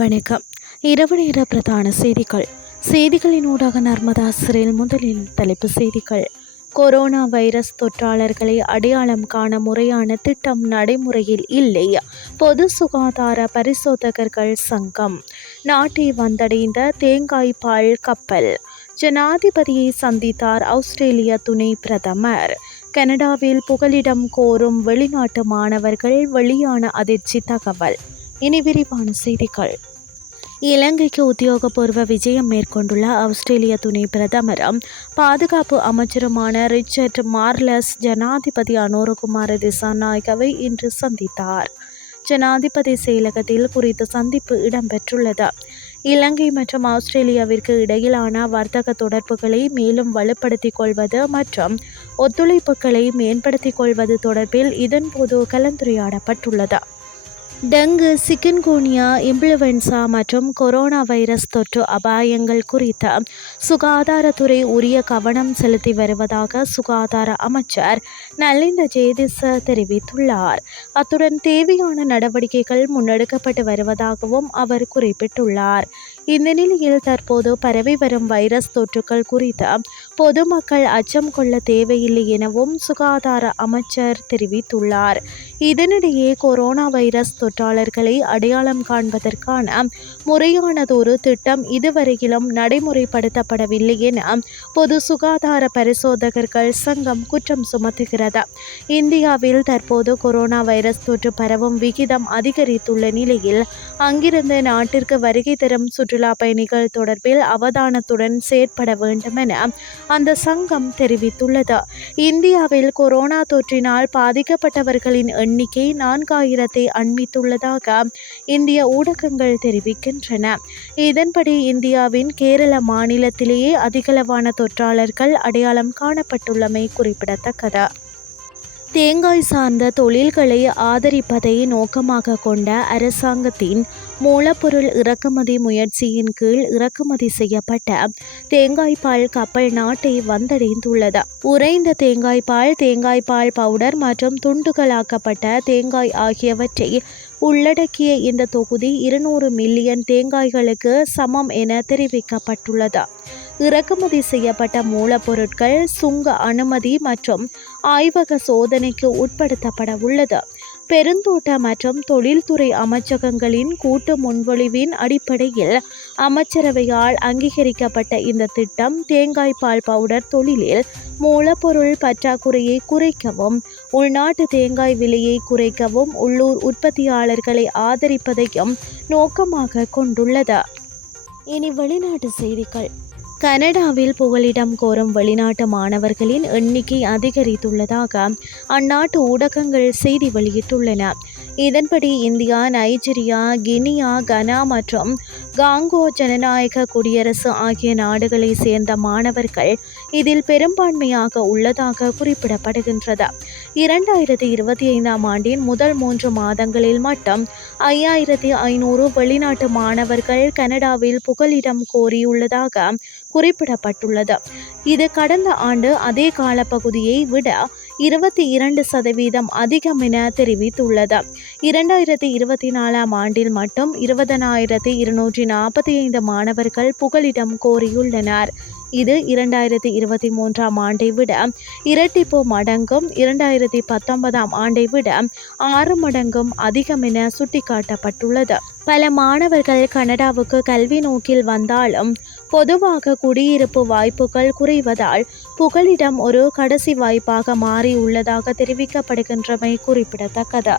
வணக்கம். இரவு நேர பிரதான செய்திகள். செய்திகளின் ஊடாக நர்மதா சிறையில் முதலில் தலைப்பு செய்திகள். கொரோனா வைரஸ் தொற்றாளர்களை அடையாளம் காண முறையான திட்டம் நடைமுறையில் இல்லை. பொது சுகாதார பரிசோதகர்கள் சங்கம். நாட்டை வந்தடைந்த தேங்காய் பால் கப்பல். ஜனாதிபதியை சந்தித்தார் ஆஸ்திரேலிய துணை பிரதமர். கனடாவில் புகலிடம் கோரும் வெளிநாட்டு மாணவர்கள் வெளியான அதிர்ச்சி தகவல். இனி விரிவான செய்திகள். இலங்கைக்கு உத்தியோகபூர்வ விஜயம் மேற்கொண்டுள்ள ஆஸ்திரேலிய துணை பிரதமரும் பாதுகாப்பு அமைச்சருமான ரிச்சர்ட் மார்லஸ் ஜனாதிபதி அனுரகுமார திசாநாயகவை இன்று சந்தித்தார். ஜனாதிபதி செயலகத்தில் குறித்த சந்திப்பு இடம்பெற்றுள்ளது. இலங்கை மற்றும் ஆஸ்திரேலியாவிற்கு இடையிலான வர்த்தக தொடர்புகளை மேலும் வலுப்படுத்திக் கொள்வது மற்றும் ஒத்துழைப்புகளை மேம்படுத்திக் கொள்வது தொடர்பில் இதன்போது கலந்துரையாடப்பட்டுள்ளது. டெங்கு சிக்கன்கூனியா இம்ப்ளுவென்சா மற்றும் கொரோனா வைரஸ் தொற்று அபாயங்கள் குறித்த சுகாதாரத்துறை உரிய கவனம் செலுத்தி வருவதாக சுகாதார அமைச்சர் நலிந்த ஜேதிச தெரிவித்துள்ளார். அத்துடன் தேவையான நடவடிக்கைகள் முன்னெடுக்கப்பட்டு வருவதாகவும் அவர் குறிப்பிட்டுள்ளார். இந்த நிலையில் தற்போது பரவி வரும் வைரஸ் தொற்றுக்கள் குறித்து பொதுமக்கள் அச்சம் கொள்ள தேவையில்லை எனவும் சுகாதார அமைச்சர் தெரிவித்துள்ளார். இதனிடையே கொரோனா வைரஸ் தொற்றாளர்களை அடையாளம் காண்பதற்கான முறையானதொரு திட்டம் இதுவரையிலும் நடைமுறைப்படுத்தப்படவில்லை என பொது சுகாதார பரிசோதகர்கள் சங்கம் குற்றம் சுமத்துகிறது. இந்தியாவில் தற்போது கொரோனா வைரஸ் தொற்று பரவும் விகிதம் அதிகரித்துள்ள நிலையில் அங்கிருந்து நாட்டிற்கு வருகை தரும் சுற்றுலா பயணிகள் தொடர்பில் அவதானத்துடன் செயற்பட வேண்டும் என அந்த சங்கம் தெரிவித்துள்ளது. இந்தியாவில் கொரோனா தொற்றினால் பாதிக்கப்பட்டவர்களின் எண்ணிக்கை நான்காயிரத்தை அண்மித்துள்ளதாக இந்திய ஊடகங்கள் தெரிவிக்கின்றன. இதன்படி இந்தியாவின் கேரள மாநிலத்திலேயே அதிகளவான தொற்றாளர்கள் அடையாளம் காணப்பட்டுள்ளமை குறிப்பிடத்தக்கது. தேங்காய் சார்ந்த தொழில்களை ஆதரிப்பதை நோக்கமாக கொண்ட அரசாங்கத்தின் மூலப்பொருள் இறக்குமதி முயற்சியின் கீழ் இறக்குமதி செய்யப்பட்ட தேங்காய் பால் கப்பல் நாட்டை வந்தடைந்துள்ளது. உறைந்த தேங்காய் பால் தேங்காய் பால் பவுடர் மற்றும் துண்டுகளாக்கப்பட்ட தேங்காய் ஆகியவற்றை உள்ளடக்கிய இந்த தொகுதி இருநூறு மில்லியன் தேங்காய்களுக்கு சமம் என தெரிவிக்கப்பட்டுள்ளது. இறக்குமதி செய்யப்பட்ட மூலப்பொருட்கள் சுங்க அனுமதி மற்றும் ஆய்வக சோதனைக்கு உட்படுத்தப்பட உள்ளது. பெருந்தோட்ட மற்றும் தொழில்துறை அமைச்சகங்களின் கூட்டு முன்மொழிவின் அடிப்படையில் அமைச்சரவையால் அங்கீகரிக்கப்பட்ட இந்த திட்டம் தேங்காய் பால் பவுடர் தொழிலில் மூலப்பொருள் பற்றாக்குறையை குறைக்கவும் உள்நாட்டு தேங்காய் விலையை குறைக்கவும் உள்ளூர் உற்பத்தியாளர்களை ஆதரிப்பதையும் நோக்கமாக கொண்டுள்ளது. இனி வெளிநாட்டு செய்திகள். கனடாவில் புகலிடம் கோரும் வெளிநாட்டு மாணவர்களின் எண்ணிக்கை அதிகரித்துள்ளதாக அந்நாட்டு ஊடகங்கள் செய்தி வெளியிட்டுள்ளன. இதன்படி இந்தியா நைஜீரியா கினியா கனா மற்றும் காங்கோ ஜனநாயக குடியரசு ஆகிய நாடுகளை சேர்ந்த மாணவர்கள் இதில் பெரும்பான்மையாக உள்ளதாக குறிப்பிடப்படுகின்றது. இரண்டாயிரத்தி இருபத்தி ஐந்தாம் ஆண்டின் முதல் மூன்று மாதங்களில் மட்டும் ஐயாயிரத்தி ஐநூறு வெளிநாட்டு மாணவர்கள் கனடாவில் புகலிடம் கோரியுள்ளதாக குறிப்பிடப்பட்டுள்ளது. இது கடந்த ஆண்டு அதே காலப்பகுதியை விட இருபத்தி இரண்டு சதவீதம் அதிகம் என தெரிவித்துள்ளது. இரண்டாயிரத்தி இருபத்தி நாலாம் ஆண்டில் மட்டும் இருபதனாயிரத்தி இருநூற்றி நாற்பத்தி ஐந்து மாணவர்கள் புகலிடம் கோரியுள்ளனர். இது இரண்டாயிரத்தி இருபத்தி மூன்றாம் ஆண்டை விட இரட்டிப்பு மடங்கும் இரண்டாயிரத்தி பத்தொன்பதாம் ஆண்டை விட ஆறு மடங்கும் அதிகம் என சுட்டிக்காட்டப்பட்டுள்ளது. பல மாணவர்கள் கனடாவுக்கு கல்வி நோக்கில் வந்தாலும் பொதுவாக குடியிருப்பு வாய்ப்புகள் குறைவதால் புகலிடம் ஒரு கடைசி வாய்ப்பாக மாறியுள்ளதாக தெரிவிக்கப்படுகின்றமை குறிப்பிடத்தக்கது.